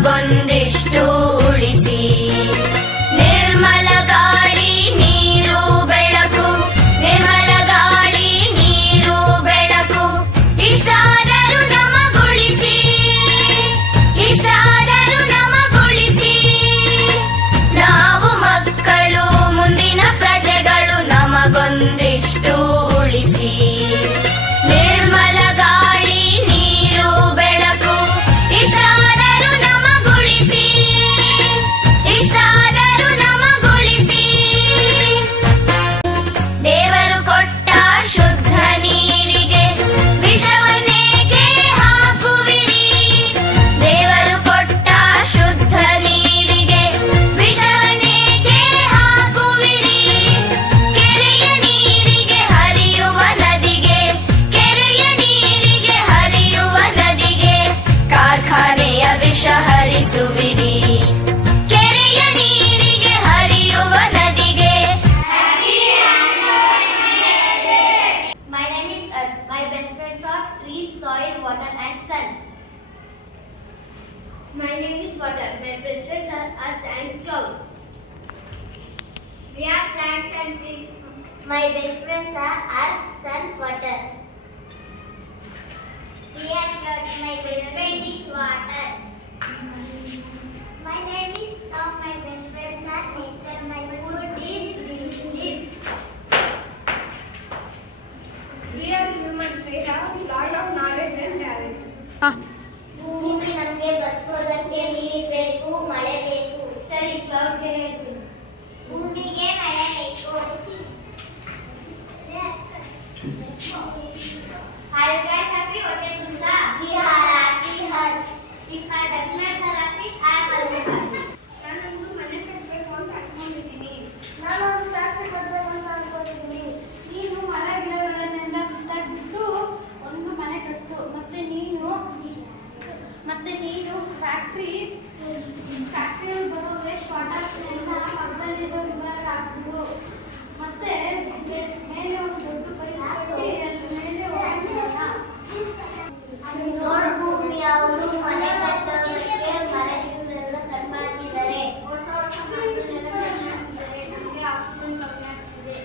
ನಮಗೊಂದಿಷ್ಟು ಉಳಿಸಿ. ನಿರ್ಮಲ ಗಾಳಿ ನೀರು ಬೆಳಕು, ನಿರ್ಮಲ ಗಾಳಿ ನೀರು ಬೆಳಕು, ಇಷ್ಟಾದರೂ ನಮಗುಳಿಸಿ, ಇಷ್ಟಾದರೂ ನಮಗುಳಿಸಿ. ನಾವು ಮಕ್ಕಳು ಮುಂದಿನ ಪ್ರಜೆಗಳು, ನಮಗೊಂದಿಷ್ಟು ಉಳಿಸಿ. ನಿರ್ಮಲ ಗಾಳಿ ನೀರು ಬೆಳಕು, ಇಷ್ಟಾದರೂ ನಮಗುಳಿಸಿ, ಇಷ್ಟಾದರೂ ನಮಗುಳಿಸಿ. ದೇವರು ಕೊಟ್ಟ ಶುದ್ಧ ನೀರಿಗೆ ವಿಷವನ್ನೇಕೆ ಹಾಕುವಿರಿ? ದೇವರು ಕೊಟ್ಟ ಶುದ್ಧ ನೀರಿಗೆ ವಿಷವನ್ನೇಕೆ ಹಾಕುವಿರಿ? ಕೆರೆಯ ನೀರಿಗೆ ಹರಿಯುವ ನದಿಗೆ, ಕೆರೆಯ ನೀರಿಗೆ ಹರಿಯುವ ನದಿಗೆ ಕಾರ್ಖಾನೆಯ ವಿಷ ಹರಿಸುವಿರಿ. ಕೆರೆಯ ನೀರಿಗೆ ಹರಿಯುವ ನದಿಗೆ. My name is Earth. My best friends are trees, soil, water and sun. My name is Water. My best friends are earth and clouds. We are plants and trees. My best friends are earth, sun, water. We are clouds. My best friend is water. My name is Tom. My best friends are nature. My food is leaf. We are humans. We have a lot of knowledge and talent. ಭೂಮಿ ನಮಗೆ ಬದುಕೋದಕ್ಕೆ ನೀರು ಬೇಕು, ಮಳೆ ಬೇಕು. ಸರಿ, ಕ್ಲೌಡ್ಸ್ಗೆ ಹೇಳ್ತೀನಿ. ಭೂಮಿಗೆ ಮಳೆ ಬೇಕು. Are you guys happy? What is Gunda? We are happy. If my classmates are happy, I am also happy. ನಾನೊಂದು ಮನೆ ಕಟ್ಟಬೇಕು ಅಂತ ಅನ್ಕೊಂಡಿದ್ದೀನಿ. ನಾನೊಂದು ಫ್ಯಾಕ್ಟರಿ ಕಟ್ಟಬೇಕು ಅಂತ ಅನ್ಕೊಂಡಿದ್ದೀನಿ. ನೀನು ಮರ ಗಿಡಗಳನ್ನೆಲ್ಲ ಕಿತ್ತಾಕ್ಬಿಟ್ಟು ಒಂದು ಮನೆ ಕಟ್ಟು. ಮತ್ತೆ ನೀನು ಫ್ಯಾಕ್ಟರಿಯಲ್ಲಿ ಬರೋ ವೇಸ್ಟ್ ವಾಟರ್ಸ್ನೆಲ್ಲ ಪಕ್ಕದಲ್ಲಿರೋ ರಿವರ್ಗೆ ಹಾಕ್ಬಿಡು. ಮತ್ತೆ ಮೇಲೆ ಒಂದು ದೊಡ್ಡ ಪೈಪ್ ಕಟ್ಟಿ ಅದ್ರ ಮೇಲೆ ನೋಡು ಭೂಮಿ, ಅವರು ಮನೆ ಕಟ್ಟೋದಕ್ಕೆ ಮರಗಳನ್ನೆಲ್ಲ ಕಟ್ ಮಾಡ್ತಿದ್ದಾರೆ. ಹೊಸ ಮರಗಳನ್ನೆಲ್ಲ ಕಟ್ ಮಾಡ್ತಿದ್ದಾರೆ. ನಮಗೆ ಆಕ್ಸಿಜನ್ ಕಮ್ಮಿ ಆಗ್ತಿದೆ.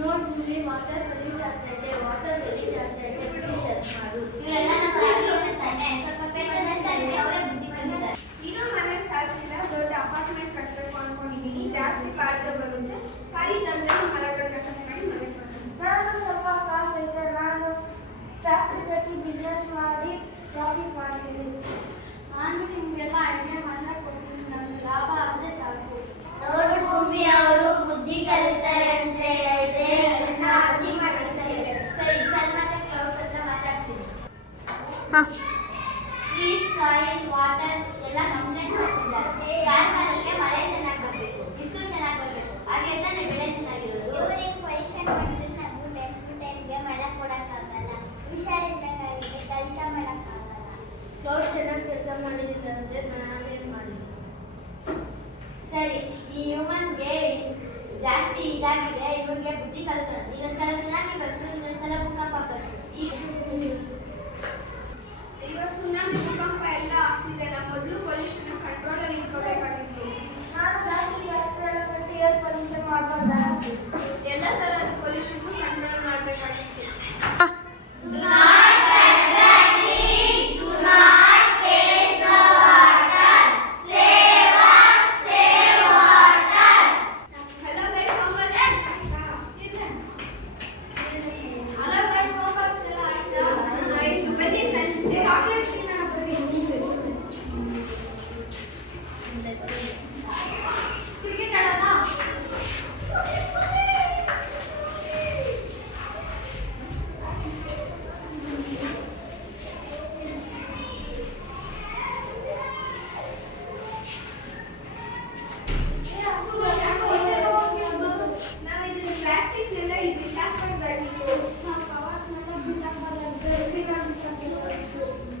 ನೋಡು ಭೂಮಿ, ವಾಟರ್ ಗಲೀಜ್ ಆಗ್ತಾ ಇದೆ, ವಾಟರ್ ಗಲೀಜ್ ಆಗ್ತಾ ಇದೆ. ಪ್ಲೀಸ್ ಮಾಡು. ಇವೆಲ್ಲ ನಮ್ಮ ರಾಜ್ಯದ ತಾನೆ. ಸ್ವಲ್ಪ ಪೇಷನ್ಸ್ ಇದ್ರೆ ಅವರೇ ಬುದ್ಧಿ ಕಲಿತಾರೆ. ಇರೋ ಮನೆ ಸಾಧಿಸಿಲ್ಲ, ದೊಡ್ಡ ಅಪಾರ್ಟ್ಮೆಂಟ್ ಕಟ್ಟಬೇಕು ಅನ್ಕೊಂಡಿದ್ದೀನಿ. ಜಾಸ್ತಿ ಬಾಡಿಗೆ ಬರುತ್ತೆ. ಖಾಲಿ ತಂದ್ರೆ ಮರಗಳನ್ನ ಕಟ್ ಮಾಡಿ ಮನೆ ಕಟ್ಟಬೇಕು. ನಾನು ಸ್ವಲ್ಪ ಕಾಸು ಐತೆ, ನಾನು ಫ್ಯಾಕ್ಟ್ರಿ ಕಟ್ಟಿ ಬಿಸ್ನೆಸ್ ಮಾಡಿ ಪ್ರಾಫಿಟ್ ಮಾಡ್ತೀನಿ. ನಾನು ನಿಮಗೆಲ್ಲ ಐಡಿಯಾ ಮಾತ್ರ ಕೊಡ್ತೀನಿ, ನಮ್ಗೆ ಲಾಭ ಆದರೆ ಸಾಕು. ನೋಡು ಭೂಮಿ, ಅವರು ಬುದ್ಧಿ ಕಲಿತಾರೆ ಅಂತ ಹೇಳಿದ್ರೆ ಅತಿ ಮಾಡ್ತಾರೆ. ಸರಿ, ಸರ್ ಮತ್ತೆ ಕ್ಲೌಡ್ಸ್ ಹತ್ರ ಮಾತಾಡ್ತೀನಿ. ಈ ಸಾಯಿಲ್ ವಾಟರ್ ಎಲ್ಲ ಕಂಪ್ಲೇಂಟ್ ಮಾಡ್ತಿದ್ದಾರೆ. ಕಾಲಕ್ಕೆ ಮಳೆ ಚೆನ್ನಾಗಿ ಬರಬೇಕು, ಬಿಸಿಲು ಚೆನ್ನಾಗಿ ಬರಬೇಕು, ಹಾಗೆ ತಾನೇ ಬೆಳೆ ಚೆನ್ನಾಗಿರೋದು. ಇವ್ರಿಗೆ ಪರೀಕ್ಷೆ ಮಾಡಿದ್ರೆ ನಾವು ಟೈಮ್ ಟು ಟೈಮ್ಗೆ ಮಳೆ ಕೊಡೋಕ್ಕಾಗಲ್ಲ. ಹುಷಾರಿದ್ದಾಗಿದೆ, ಕೆಲಸ ಮಾಡೋಕ್ಕಾಗಲ್ಲ. ಕ್ಲೌಡ್ ಚೆನ್ನಾಗಿ ಕೆಲಸ ಮಾಡಿದ್ದೀನಿ ಅಂದರೆ ನಾನೇನು ಮಾಡಿದ್ದೀನಿ? ಸರಿ, ಈ ಹ್ಯೂಮನ್ಸ್ಗೆ ಜಾಸ್ತಿ ಇದಾಗಿದೆ, ಇವ್ರಿಗೆ ಬುದ್ಧಿ ಕಲಿಸೋಣ. ಇನ್ನೊಂದ್ಸಲ ಸುನಾಮಿ ಬರ್ಸು, ಇನ್ನೊಂದ್ಸಲ ಭೂಕಂಪ ಬರ್ಸು. ಇವಾಗ ಸುನಾಮಿ ಭೂಕಂಪ ಎಲ್ಲ ಆಗ್ತಿದೆ. ನಾವು ಮೊದಲು ಪೊಲ್ಯೂಷನ್ ಕಂಟ್ರೋಲಲ್ಲಿ ಇಟ್ಕೋಬೇಕಾಗಿತ್ತು. ನಾನು ಜಾಸ್ತಿ ಫ್ಯಾಕ್ಟ್ರಿ ಎಲ್ಲ ಕಟ್ಟಿ ಏರ್ ಪೊಲ್ಯೂಷನ್ ಮಾಡ್ಬಾರ್ದಾ? ಎಲ್ಲ ಥರದ ಪೊಲ್ಯೂಷನ್ ಕಂಟ್ರೋಲ್ ಮಾಡಬೇಕಾಗಿತ್ತು. Do not cut the trees, do not waste the water. Save earth, save water. Hello guys, homework ಆಯ್ತಾ? ಹಲೋ ಗೈಸ್, ಹೋಮ್ವರ್ಕ್ಸ್ ಎಲ್ಲ ಆಯ್ತಾ? ಆಯ್ತು, ಬನ್ನಿ ಸರ್. ಚಾಕ್ಲೇಟ್ ತಿನ್ನೋಣ ಬನ್ನಿ. ಕ್ರಿಕೆಟ್ ಆಡೋಣ? ನಾವು ಇದನ್ನ ಪ್ಲಾಸ್ಟಿಕ್ನೆಲ್ಲ ಇಲ್ಲಿ ಬಿಸಾಕ್ಬಾರ್ದಾಗಿತ್ತು. ನಾವು ಕವರ್ಸ್ನೆಲ್ಲ ಬಿಸಾಕ್ಬಾರ್ದು, ಡಸ್ಟ್ಬಿನ್ ಅಲ್ಲಿ ಬಿಸಾಕ್ಬೇಕು.